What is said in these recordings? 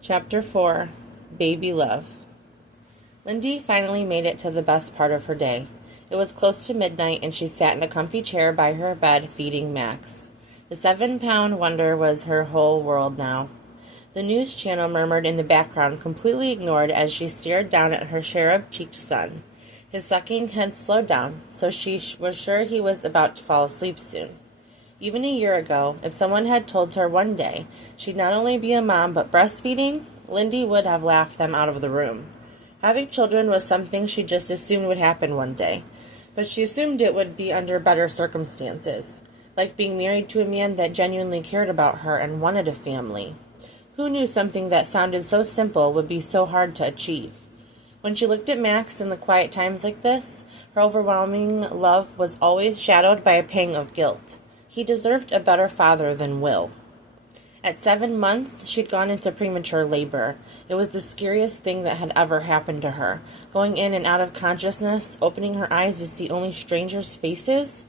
Chapter 4 Baby Love. Lindy finally made it to the best part of her day. It was close to midnight, and she sat in a comfy chair by her bed feeding Max. The 7-pound wonder was her whole world now. The news channel murmured in the background, completely ignored as she stared down at her cherub-cheeked son. His sucking had slowed down, so she was sure he was about to fall asleep soon. Even a year ago, if someone had told her one day she'd not only be a mom but breastfeeding, Lindy would have laughed them out of the room. Having children was something she just assumed would happen one day, but she assumed it would be under better circumstances, like being married to a man that genuinely cared about her and wanted a family. Who knew something that sounded so simple would be so hard to achieve? When she looked at Max in the quiet times like this, her overwhelming love was always shadowed by a pang of guilt. He deserved a better father than Will. At 7 months, she'd gone into premature labor. It was the scariest thing that had ever happened to her. Going in and out of consciousness, opening her eyes to see only strangers' faces.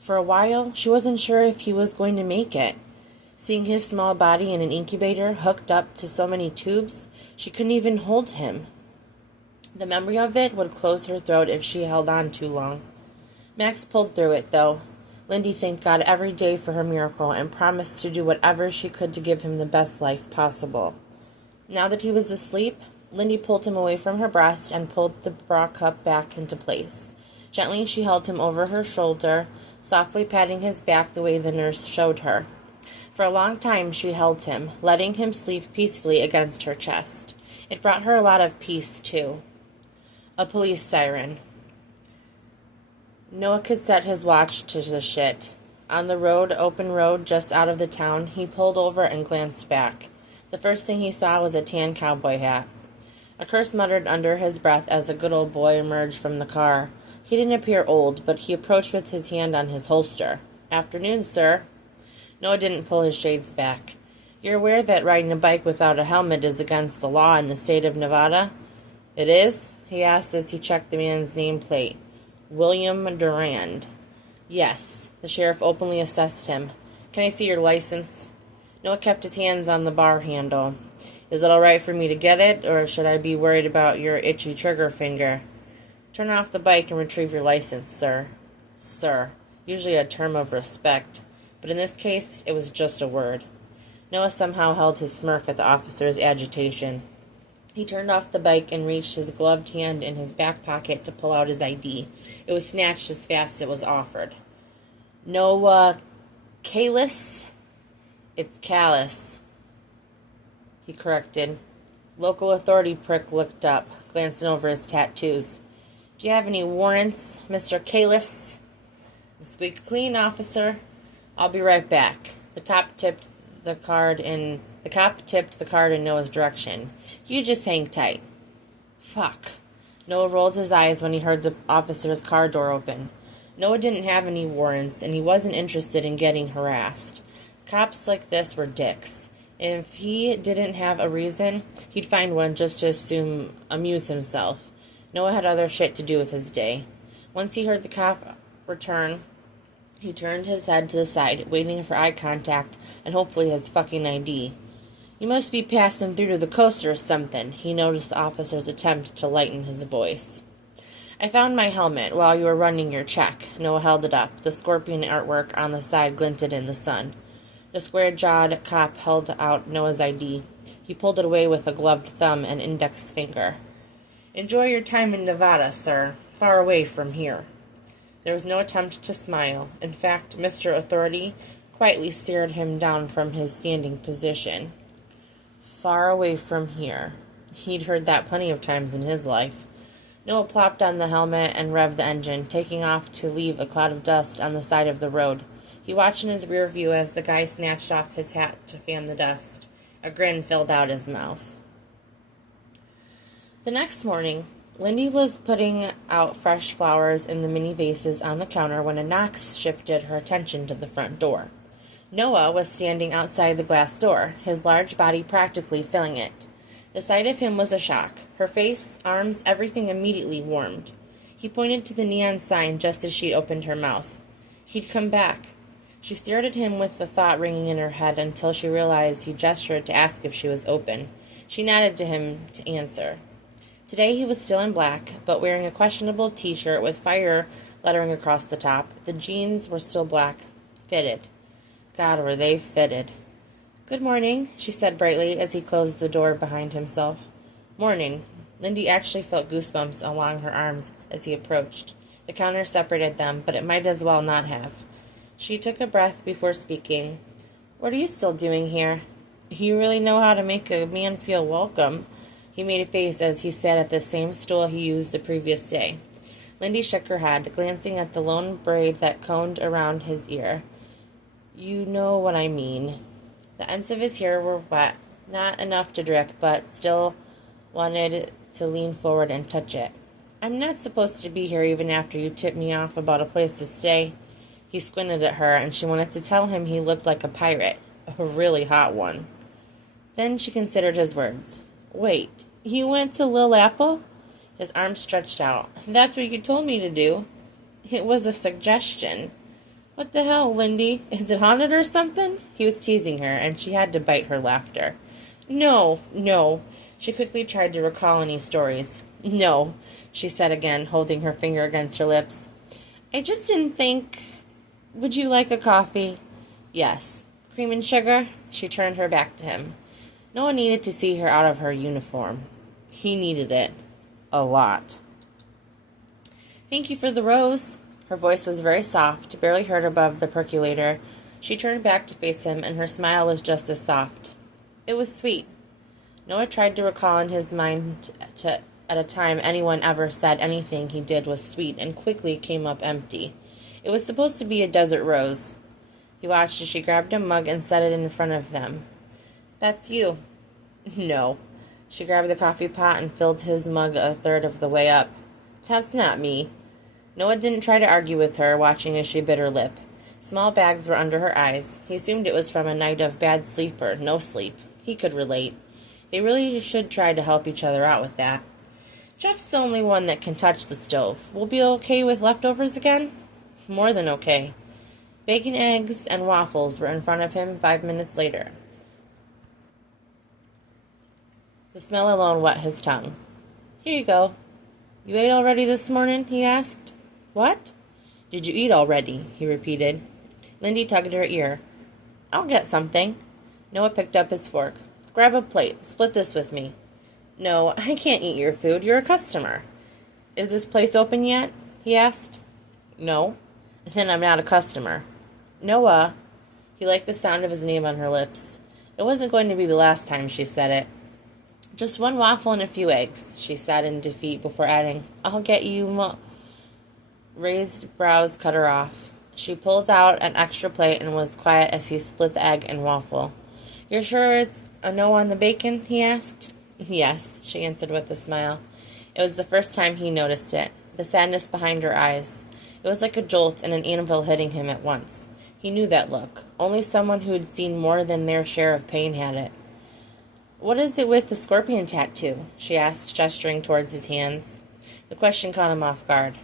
For a while, she wasn't sure if he was going to make it. Seeing his small body in an incubator hooked up to so many tubes, she couldn't even hold him. The memory of it would close her throat if she held on too long. Max pulled through it, though. Lindy thanked God every day for her miracle and promised to do whatever she could to give him the best life possible. Now that he was asleep, Lindy pulled him away from her breast and pulled the bra cup back into place. Gently, she held him over her shoulder, softly patting his back the way the nurse showed her. For a long time, she held him, letting him sleep peacefully against her chest. It brought her a lot of peace, too. A police siren. Noah could set his watch to the shit. On the open road just out of the town, he pulled over and glanced back. The first thing he saw was a tan cowboy hat. A curse muttered under his breath as the good old boy emerged from the car. He didn't appear old, but he approached with his hand on his holster. "Afternoon, sir." Noah didn't pull his shades back. "You're aware that riding a bike without a helmet is against the law in the state of Nevada?" "It is?" he asked as he checked the man's nameplate. "William Durand." "Yes." The sheriff openly assessed him. "Can I see your license?" Noah kept his hands on the bar handle. "Is it all right for me to get it, or should I be worried about your itchy trigger finger?" "Turn off the bike and retrieve your license, sir." "Sir," usually a term of respect, but in this case it was just a word. Noah somehow held his smirk at the officer's agitation. He turned off the bike and reached his gloved hand in his back pocket to pull out his ID. It was snatched as fast as it was offered. "Noah Kalis?" "It's Callus," he corrected. Local authority prick looked up, glancing over his tattoos. "Do you have any warrants, Mr. Kalis?" "Squeak clean, officer. I'll be right back." The cop tipped the card in Noah's direction. "You just hang tight." Fuck. Noah rolled his eyes when he heard the officer's car door open. Noah didn't have any warrants, and he wasn't interested in getting harassed. Cops like this were dicks. If he didn't have a reason, he'd find one just to amuse himself. Noah had other shit to do with his day. Once he heard the cop return, he turned his head to the side, waiting for eye contact and hopefully his fucking ID. "You must be passing through to the coast or something," he noticed the officer's attempt to lighten his voice. "I found my helmet while you were running your check." Noah held it up. The scorpion artwork on the side glinted in the sun. The square-jawed cop held out Noah's ID. He pulled it away with a gloved thumb and index finger. "Enjoy your time in Nevada, sir. Far away from here." There was no attempt to smile. In fact, Mr. Authority quietly stared him down from his standing position. Far away from here. He'd heard that plenty of times in his life. Noah plopped on the helmet and revved the engine, taking off to leave a cloud of dust on the side of the road. He watched in his rear view as the guy snatched off his hat to fan the dust. A grin filled out his mouth. The next morning, Lindy was putting out fresh flowers in the mini vases on the counter when a knock shifted her attention to the front door. Noah was standing outside the glass door, his large body practically filling it. The sight of him was a shock. Her face, arms, everything immediately warmed. He pointed to the neon sign just as she opened her mouth. He'd come back. She stared at him with the thought ringing in her head until she realized he gestured to ask if she was open. She nodded to him to answer. Today he was still in black, but wearing a questionable t-shirt with fire lettering across the top. The jeans were still black, fitted. God, were they fitted. "Good morning," she said brightly as he closed the door behind himself. "Morning." Lindy actually felt goosebumps along her arms as he approached. The counter separated them, but it might as well not have. She took a breath before speaking. "What are you still doing here? You really know how to make a man feel welcome." He made a face as he sat at the same stool he used the previous day. Lindy shook her head, glancing at the lone braid that coned around his ear. "You know what I mean." The ends of his hair were wet, not enough to drip, but still wanted to lean forward and touch it. "I'm not supposed to be here even after you tipped me off about a place to stay." He squinted at her, and she wanted to tell him he looked like a pirate, a really hot one. Then she considered his words. "Wait, you went to Lil Apple?" His arms stretched out. "That's what you told me to do." "It was a suggestion." "What the hell, Lindy? Is it haunted or something?" He was teasing her, and she had to bite her laughter. No. She quickly tried to recall any stories. "No," she said again, holding her finger against her lips. "I just didn't think... Would you like a coffee?" "Yes." "Cream and sugar?" She turned her back to him. No one needed to see her out of her uniform. He needed it. A lot. "Thank you for the rose." Her voice was very soft, barely heard above the percolator. She turned back to face him, and her smile was just as soft. It was sweet. Noah tried to recall in his mind at a time anyone ever said anything he did was sweet, and quickly came up empty. It was supposed to be a desert rose. He watched as she grabbed a mug and set it in front of them. "That's you." "No." She grabbed the coffee pot and filled his mug a third of the way up. "That's not me." Noah didn't try to argue with her, watching as she bit her lip. Small bags were under her eyes. He assumed it was from a night of bad sleep or no sleep. He could relate. They really should try to help each other out with that. "Jeff's the only one that can touch the stove. We'll be okay with leftovers again?" "More than okay." Bacon, eggs, and waffles were in front of him 5 minutes later. The smell alone wet his tongue. "Here you go." "You ate already this morning?" he asked. "What?" "Did you eat already?" he repeated. Lindy tugged at her ear. "I'll get something." Noah picked up his fork. "Grab a plate. Split this with me." "No, I can't eat your food. You're a customer." "Is this place open yet?" he asked. "No." "Then I'm not a customer." "Noah." He liked the sound of his name on her lips. It wasn't going to be the last time she said it. "Just one waffle and a few eggs," she said in defeat before adding, "I'll get you Raised brows cut her off. She pulled out an extra plate and was quiet as he split the egg and waffle. "You're sure it's a no on the bacon?" he asked. "Yes," she answered with a smile. It was the first time he noticed it, the sadness behind her eyes. It was like a jolt and an anvil hitting him at once. He knew that look. Only someone who had seen more than their share of pain had it. "What is it with the scorpion tattoo?" she asked, gesturing towards his hands. The question caught him off guard.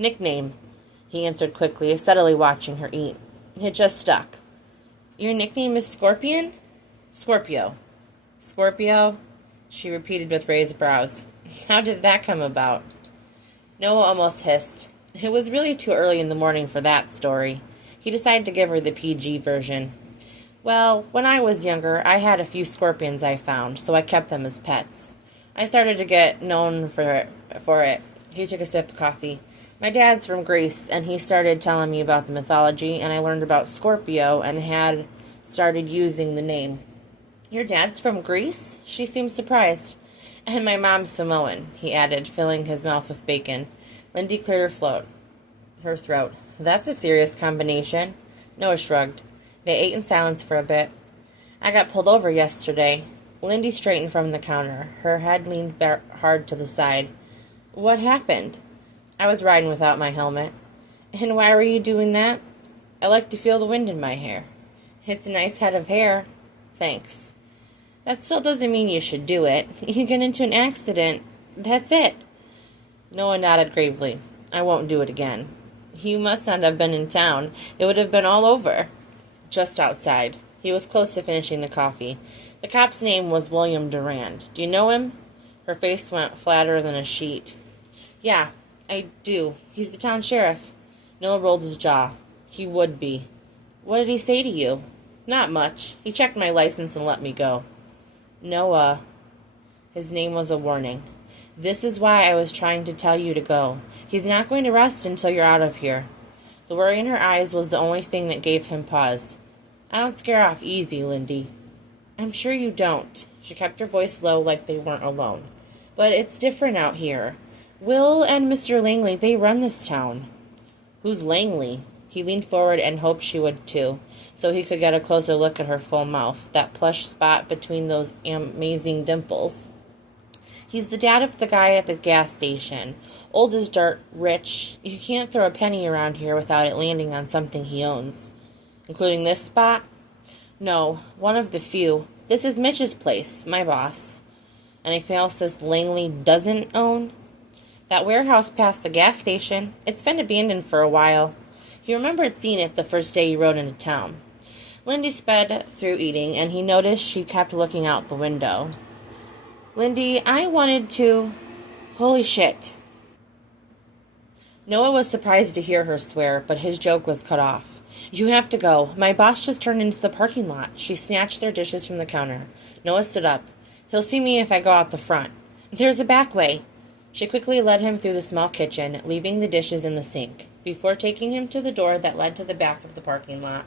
"Nickname," he answered quickly, steadily watching her eat. It just stuck. "Your nickname is Scorpion?" "Scorpio." "Scorpio?" she repeated with raised brows. "How did that come about?" Noah almost hissed. It was really too early in the morning for that story. He decided to give her the PG version. "Well, when I was younger, I had a few scorpions I found, so I kept them as pets. I started to get known for it." He took a sip of coffee. "My dad's from Greece, and he started telling me about the mythology, and I learned about Scorpio and had started using the name." "Your dad's from Greece?" She seemed surprised. "And my mom's Samoan," he added, filling his mouth with bacon. Lindy cleared her throat. "That's a serious combination." Noah shrugged. They ate in silence for a bit. "I got pulled over yesterday." Lindy straightened from the counter. Her head leaned hard to the side. "What happened?" "I was riding without my helmet." "And why were you doing that?" "I like to feel the wind in my hair." "It's a nice head of hair." "Thanks." "That still doesn't mean you should do it. You get into an accident. That's it." Noah nodded gravely. "I won't do it again." "You must not have been in town. It would have been all over." "Just outside." He was close to finishing the coffee. The cop's name was William Durand. Do you know him? Her face went flatter than a sheet. Yeah, I do. He's the town sheriff. Noah rolled his jaw. He would be. What did he say to you? Not much. He checked my license and let me go. Noah. His name was a warning. This is why I was trying to tell you to go. He's not going to rest until you're out of here. The worry in her eyes was the only thing that gave him pause. I don't scare off easy, Lindy. I'm sure you don't. She kept her voice low like they weren't alone. But it's different out here. Will and Mr. Langley, they run this town. Who's Langley? He leaned forward and hoped she would too, so he could get a closer look at her full mouth, that plush spot between those amazing dimples. He's the dad of the guy at the gas station. Old as dirt, rich. You can't throw a penny around here without it landing on something he owns. Including this spot? No, one of the few. This is Mitch's place, my boss. Anything else this Langley doesn't own? That warehouse past the gas station. It's been abandoned for a while. He remembered seeing it the first day he rode into town. Lindy sped through eating, and he noticed she kept looking out the window. Lindy, I wanted to... Holy shit. Noah was surprised to hear her swear, but his joke was cut off. You have to go. My boss just turned into the parking lot. She snatched their dishes from the counter. Noah stood up. He'll see me if I go out the front. There's a back way. She quickly led him through the small kitchen, leaving the dishes in the sink, before taking him to the door that led to the back of the parking lot.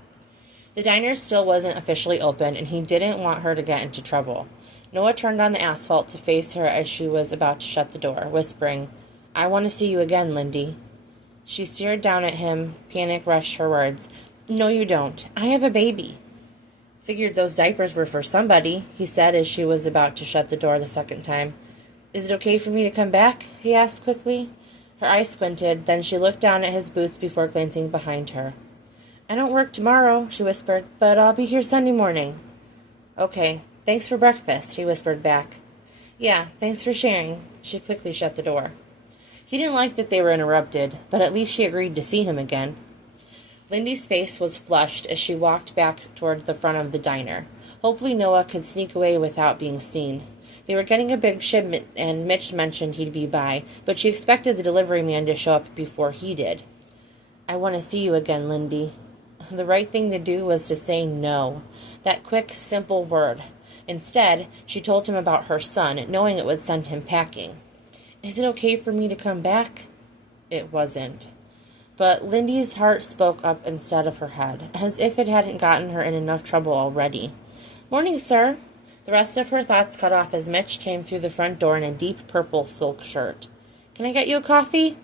The diner still wasn't officially open, and he didn't want her to get into trouble. Noah turned on the asphalt to face her as she was about to shut the door, whispering, I want to see you again, Lindy. She stared down at him. Panic rushed her words. No, you don't. I have a baby. Figured those diapers were for somebody, he said as she was about to shut the door the second time. Is it okay for me to come back? He asked quickly. Her eyes squinted, then she looked down at his boots before glancing behind her. I don't work tomorrow, she whispered, but I'll be here Sunday morning. Okay. Thanks for breakfast, he whispered back. Yeah, thanks for sharing. She quickly shut the door. He didn't like that they were interrupted, but at least she agreed to see him again. Lindy's face was flushed as she walked back toward the front of the diner. Hopefully Noah could sneak away without being seen. They were getting a big shipment, and Mitch mentioned he'd be by, but she expected the delivery man to show up before he did. I want to see you again, Lindy. The right thing to do was to say no. That quick, simple word. Instead, she told him about her son, knowing it would send him packing. Is it okay for me to come back? It wasn't. But Lindy's heart spoke up instead of her head, as if it hadn't gotten her in enough trouble already. Morning, sir. The rest of her thoughts cut off as Mitch came through the front door in a deep purple silk shirt. Can I get you a coffee?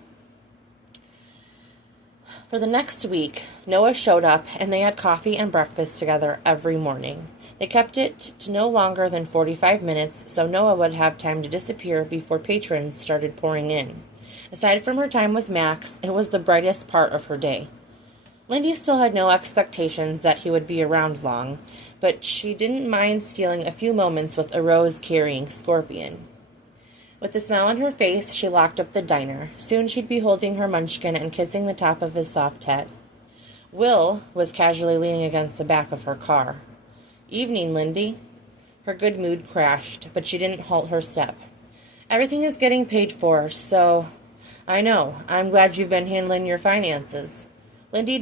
For the next week, Noah showed up, and they had coffee and breakfast together every morning. They kept it to no longer than 45 minutes, so Noah would have time to disappear before patrons started pouring in. Aside from her time with Max, it was the brightest part of her day. Lindy still had no expectations that he would be around long, but she didn't mind stealing a few moments with a rose-carrying Scorpion. With a smile on her face, she locked up the diner. Soon she'd be holding her munchkin and kissing the top of his soft head. Will was casually leaning against the back of her car. Evening, Lindy. Her good mood crashed, but she didn't halt her step. Everything is getting paid for, so... I know. I'm glad you've been handling your finances. Lindy